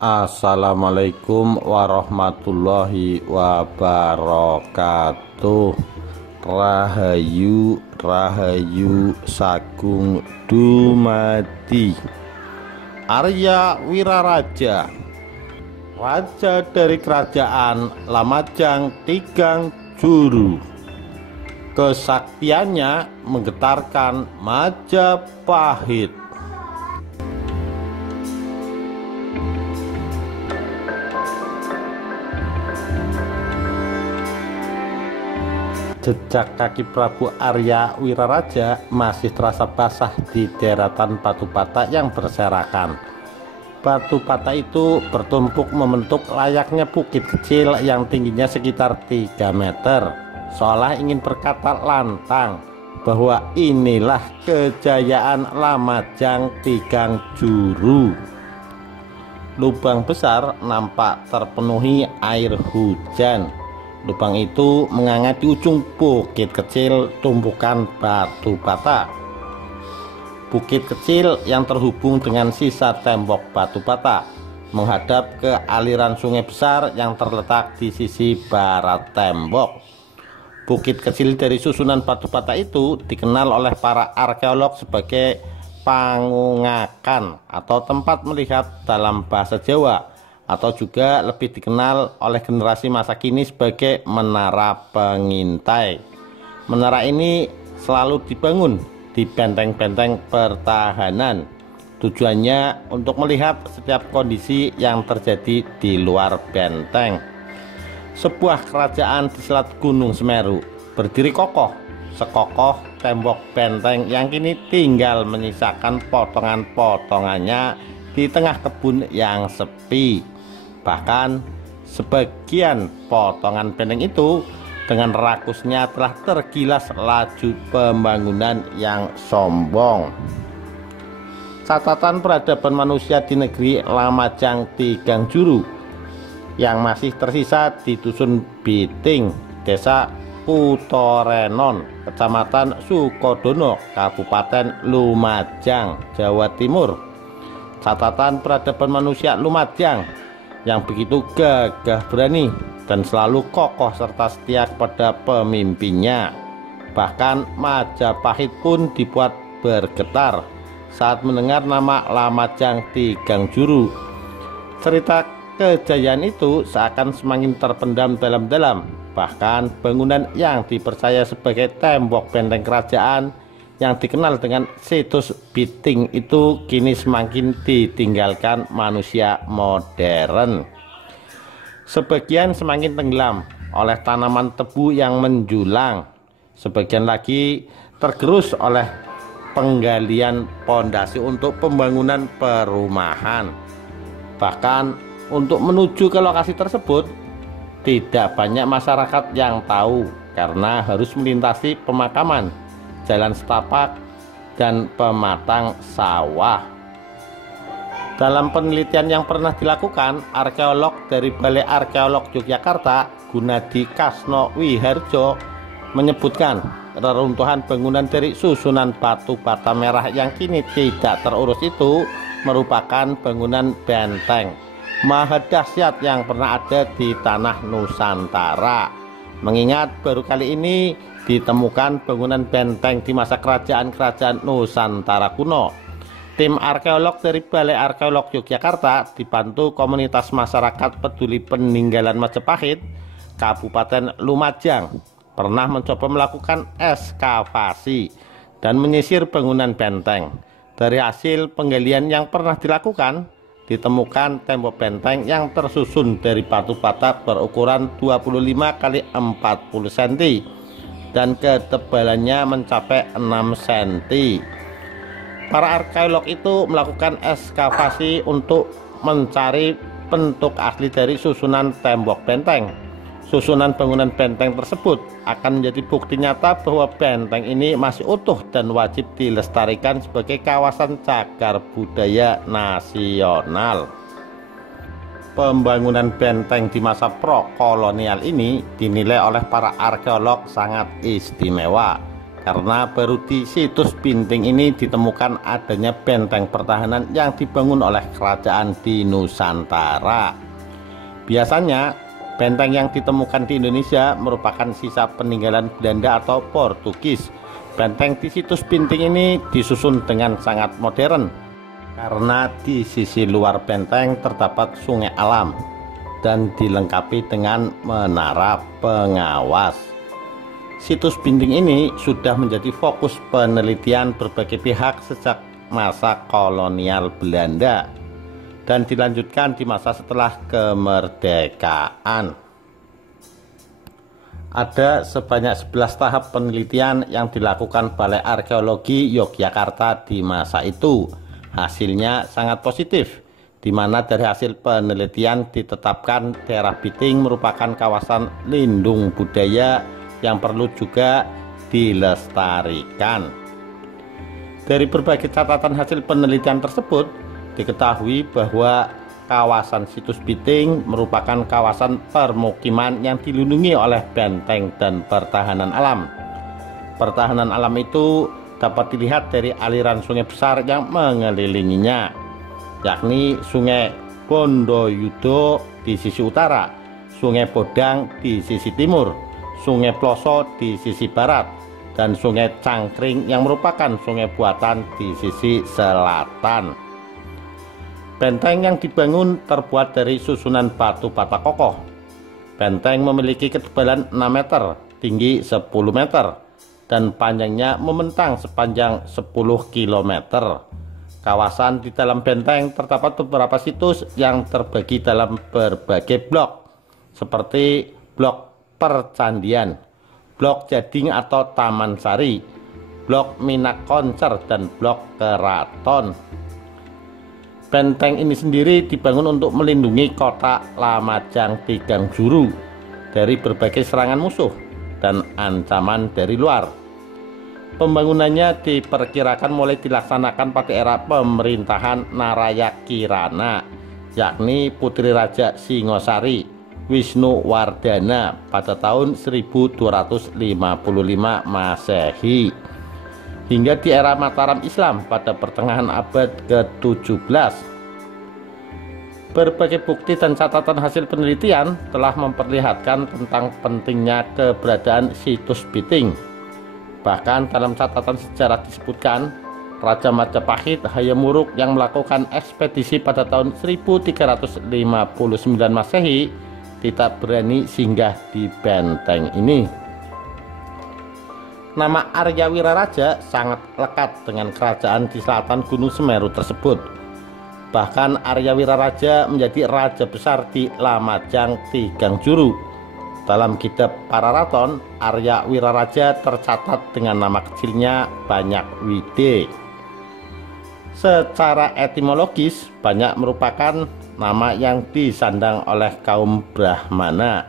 Assalamualaikum warahmatullahi wabarakatuh. Rahayu Rahayu Sagung Dumadi. Arya Wiraraja, raja dari kerajaan Lamajang Tigang Juru. Kesaktiannya menggetarkan Majapahit. Jejak kaki Prabu Arya Wiraraja masih terasa basah di deretan batu bata yang berserakan. Batu bata itu bertumpuk membentuk layaknya bukit kecil yang tingginya sekitar 3 meter, seolah ingin berkata lantang bahwa inilah kejayaan Lamajang Tigang Juru. Lubang besar nampak terpenuhi air hujan. Lubang itu menganga di ujung bukit kecil tumpukan batu bata. Bukit kecil yang terhubung dengan sisa tembok batu bata menghadap ke aliran sungai besar yang terletak di sisi barat tembok. Bukit kecil dari susunan batu bata itu dikenal oleh para arkeolog sebagai Pangungakan atau tempat melihat dalam bahasa Jawa, atau juga lebih dikenal oleh generasi masa kini sebagai menara pengintai. Menara ini selalu dibangun di benteng-benteng pertahanan. Tujuannya untuk melihat setiap kondisi yang terjadi di luar benteng. Sebuah kerajaan di selat Gunung Semeru berdiri kokoh, sekokoh tembok benteng yang kini tinggal menyisakan potongan-potongannya di tengah kebun yang sepi. Bahkan sebagian potongan benteng itu dengan rakusnya telah tergilas laju pembangunan yang sombong. Catatan peradaban manusia di negeri Lamajang Tigang Juru yang masih tersisa di Dusun Biting, Desa Kutorenon, Kecamatan Sukodono, Kabupaten Lumajang, Jawa Timur. Catatan peradaban manusia Lumajang yang begitu gagah berani dan selalu kokoh serta setia kepada pemimpinnya. Bahkan Majapahit pun dibuat bergetar saat mendengar nama Lamajang Tigang Juru. Cerita kejayaan itu seakan semakin terpendam dalam-dalam. Bahkan bangunan yang dipercaya sebagai tembok benteng kerajaan yang dikenal dengan situs Biting itu kini semakin ditinggalkan manusia modern. Sebagian semakin tenggelam oleh tanaman tebu yang menjulang, sebagian lagi tergerus oleh penggalian pondasi untuk pembangunan perumahan. Bahkan untuk menuju ke lokasi tersebut tidak banyak masyarakat yang tahu karena harus melintasi pemakaman, jalan setapak, dan pematang sawah. Dalam penelitian yang pernah dilakukan, arkeolog dari Balai Arkeolog Yogyakarta, Gunadi Kasno Wiharjo, menyebutkan reruntuhan bangunan dari susunan batu bata merah yang kini tidak terurus itu merupakan bangunan benteng maha dahsyat yang pernah ada di tanah Nusantara. Mengingat baru kali ini ditemukan bangunan benteng di masa kerajaan-kerajaan Nusantara kuno. Tim arkeolog dari Balai Arkeolog Yogyakarta dibantu komunitas masyarakat peduli peninggalan Majapahit Kabupaten Lumajang pernah mencoba melakukan ekskavasi dan menyisir bangunan benteng. Dari hasil penggalian yang pernah dilakukan, ditemukan tembok benteng yang tersusun dari batu bata berukuran 25 x 40 cm dan ketebalannya mencapai 6 cm. Para arkeolog itu melakukan ekskavasi untuk mencari bentuk asli dari susunan tembok benteng. Susunan bangunan benteng tersebut akan menjadi bukti nyata bahwa benteng ini masih utuh dan wajib dilestarikan sebagai kawasan cagar budaya nasional. Pembangunan benteng di masa pro-kolonial ini dinilai oleh para arkeolog sangat istimewa karena baru di situs Binting ini ditemukan adanya benteng pertahanan yang dibangun oleh kerajaan di Nusantara. Biasanya benteng yang ditemukan di Indonesia merupakan sisa peninggalan Belanda atau Portugis. Benteng di situs Binting ini disusun dengan sangat modern karena di sisi luar benteng terdapat sungai alam dan dilengkapi dengan menara pengawas. Situs Binting ini sudah menjadi fokus penelitian berbagai pihak sejak masa kolonial Belanda dan dilanjutkan di masa setelah kemerdekaan. Ada sebanyak 11 tahap penelitian yang dilakukan Balai Arkeologi Yogyakarta di masa itu. Hasilnya sangat positif, di mana dari hasil penelitian ditetapkan daerah Binting merupakan kawasan lindung budaya yang perlu juga dilestarikan. Dari berbagai catatan hasil penelitian tersebut, diketahui bahwa kawasan situs Binting merupakan kawasan permukiman yang dilindungi oleh benteng dan pertahanan alam. Pertahanan alam itu dapat dilihat dari aliran sungai besar yang mengelilinginya, yakni Sungai Bondoyudo di sisi utara, Sungai Bodang di sisi timur, Sungai Ploso di sisi barat, dan Sungai Cangkring yang merupakan sungai buatan di sisi selatan. Benteng yang dibangun terbuat dari susunan batu bata kokoh. Benteng memiliki ketebalan 6 meter, tinggi 10 meter, dan panjangnya membentang sepanjang 10 km. Kawasan di dalam benteng terdapat beberapa situs yang terbagi dalam berbagai blok, seperti blok Percandian, blok Jading atau Taman Sari, blok Minak Koncer, dan blok Keraton. Benteng ini sendiri dibangun untuk melindungi kota Lamajang Tigangjuru dari berbagai serangan musuh dan ancaman dari luar. Pembangunannya diperkirakan mulai dilaksanakan pada era pemerintahan Naraya Kirana, yakni Putri Raja Singosari Wisnuwardana pada tahun 1255 Masehi, hingga di era Mataram Islam pada pertengahan abad ke-17. Berbagai bukti dan catatan hasil penelitian telah memperlihatkan tentang pentingnya keberadaan situs Binting. Bahkan dalam catatan sejarah disebutkan, Raja Majapahit Hayam Wuruk yang melakukan ekspedisi pada tahun 1359 Masehi tidak berani singgah di benteng ini. Nama Arya Wiraraja sangat lekat dengan kerajaan di selatan Gunung Semeru tersebut. Bahkan Arya Wiraraja menjadi raja besar di Lamajang Tigangjuru. Dalam kitab Pararaton, Arya Wiraraja tercatat dengan nama kecilnya Banyak Wide. Secara etimologis, Banyak merupakan nama yang disandang oleh kaum Brahmana,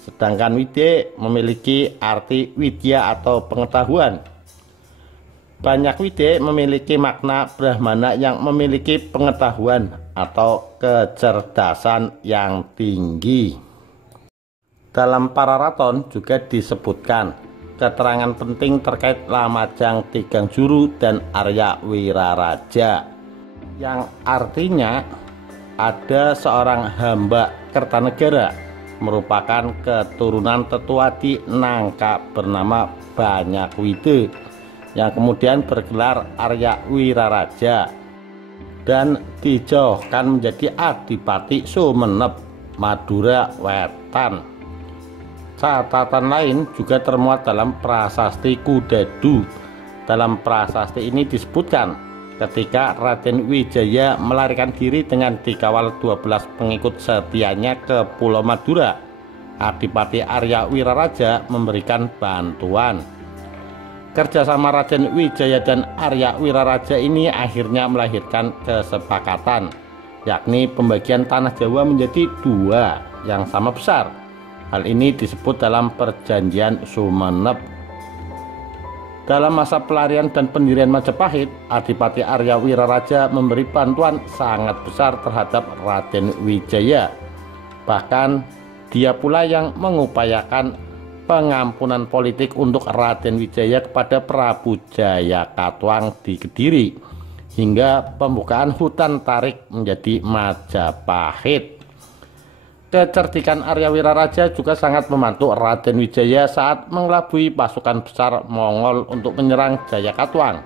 sedangkan Wide memiliki arti widya atau pengetahuan. Banyak Wide memiliki makna Brahmana yang memiliki pengetahuan atau kecerdasan yang tinggi. Dalam Pararaton juga disebutkan keterangan penting terkait Lamajang Tigangjuru dan Arya Wiraraja, yang artinya ada seorang hamba Kertanegara merupakan keturunan tetua di Nangka bernama Banyak Wide yang kemudian bergelar Arya Wiraraja dan dijauhkan menjadi Adipati Sumenep, Madura Wetan. Catatan lain juga termuat dalam Prasasti Kudadu. Dalam prasasti ini disebutkan ketika Raden Wijaya melarikan diri dengan dikawal 12 pengikut setianya ke Pulau Madura, Adipati Arya Wiraraja memberikan bantuan. Kerjasama Raden Wijaya dan Arya Wiraraja ini akhirnya melahirkan kesepakatan, yakni pembagian tanah Jawa menjadi 2 yang sama besar. Hal ini disebut dalam Perjanjian Sumenep. Dalam masa pelarian dan pendirian Majapahit, Adipati Arya Wiraraja memberi bantuan sangat besar terhadap Raden Wijaya. Bahkan dia pula yang mengupayakan pengampunan politik untuk Raden Wijaya kepada Prabu Jayakatwang di Kediri, hingga pembukaan hutan tarik menjadi Majapahit. Kecerdikan Arya Wiraraja juga sangat membantu Raden Wijaya saat mengelabui pasukan besar Mongol untuk menyerang Jayakatwang,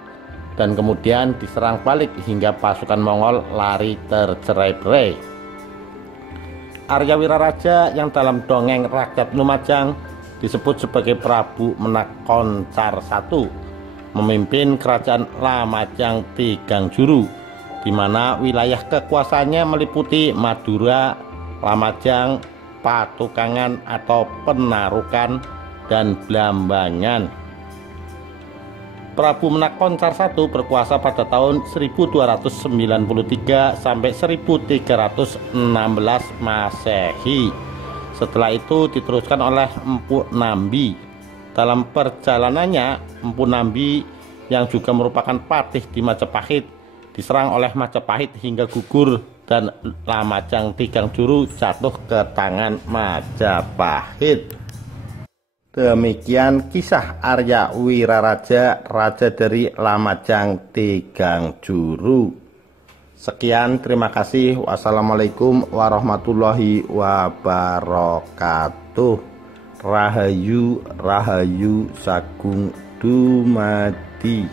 dan kemudian diserang balik hingga pasukan Mongol lari tercerai-berai. Arya Wiraraja yang dalam dongeng Rakyat Lumajang disebut sebagai Prabu Menak Koncar I, memimpin kerajaan Lamajang Tigangjuru, di mana wilayah kekuasaannya meliputi Madura, Lamajang, Patukangan atau Penarukan, dan Blambangan. Prabu Menak Koncar I berkuasa pada tahun 1293 sampai 1316 Masehi. Setelah itu diteruskan oleh Empu Nambi. Dalam perjalanannya, Empu Nambi yang juga merupakan patih di Majapahit diserang oleh Majapahit hingga gugur, dan Lamajang Tigangjuru jatuh ke tangan Majapahit. Demikian kisah Arya Wiraraja, raja dari Lamajang Tigangjuru. Sekian, terima kasih. Wassalamualaikum warahmatullahi wabarakatuh. Rahayu Rahayu Sagung Dumadi.